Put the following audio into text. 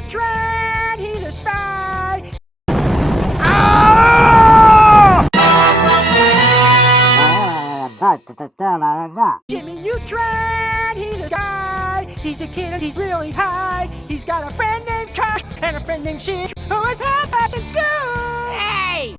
Neutron, he's a spy. Jimmy Neutron, he's a guy. He's a kid and he's really high. He's got a friend named Kosh and a friend named Shin who is half-ass in school. Hey!